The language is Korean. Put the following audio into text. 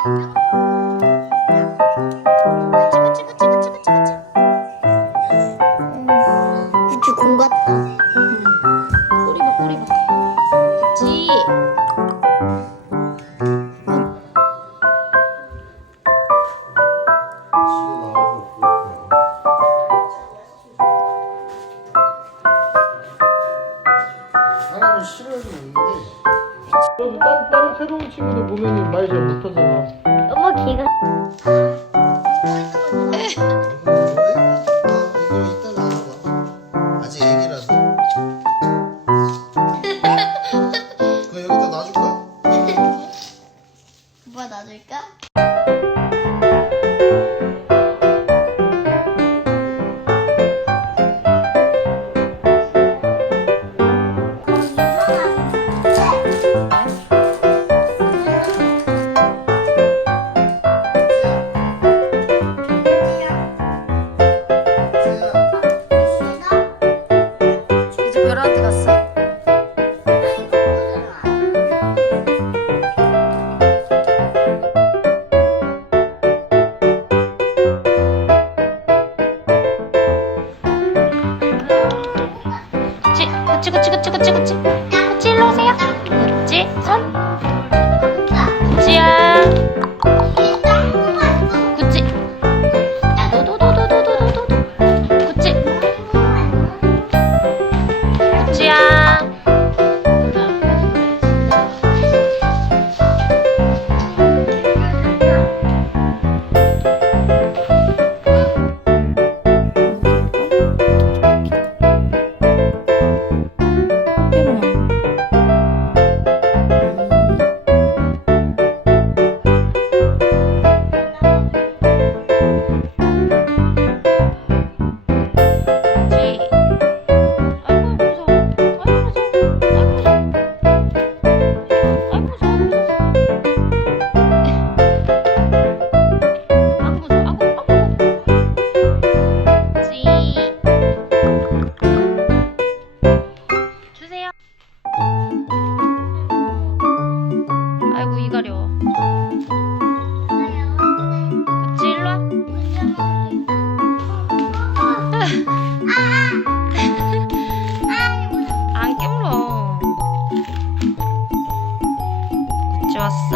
구찌 공 같다. 꼬리 봐. 구찌. 사람은 싫어하는데 다른 새로운 친구들 보면 말 잘 못하잖아. 엄마 귀가. 이거 이따 나와봐. 아직 애기라서. 그거 여기다 놔줄까? 오빠 놔줄까? 이제 별한테 갔어? 구찌 구찌 일로 오세요. 구찌 손. 구찌야. 구찌. 도도도도도도도도. 구찌. 구찌야. 아이고 이 가려워. 구찌 일로 와. 안 깨물어. 구찌 왔어.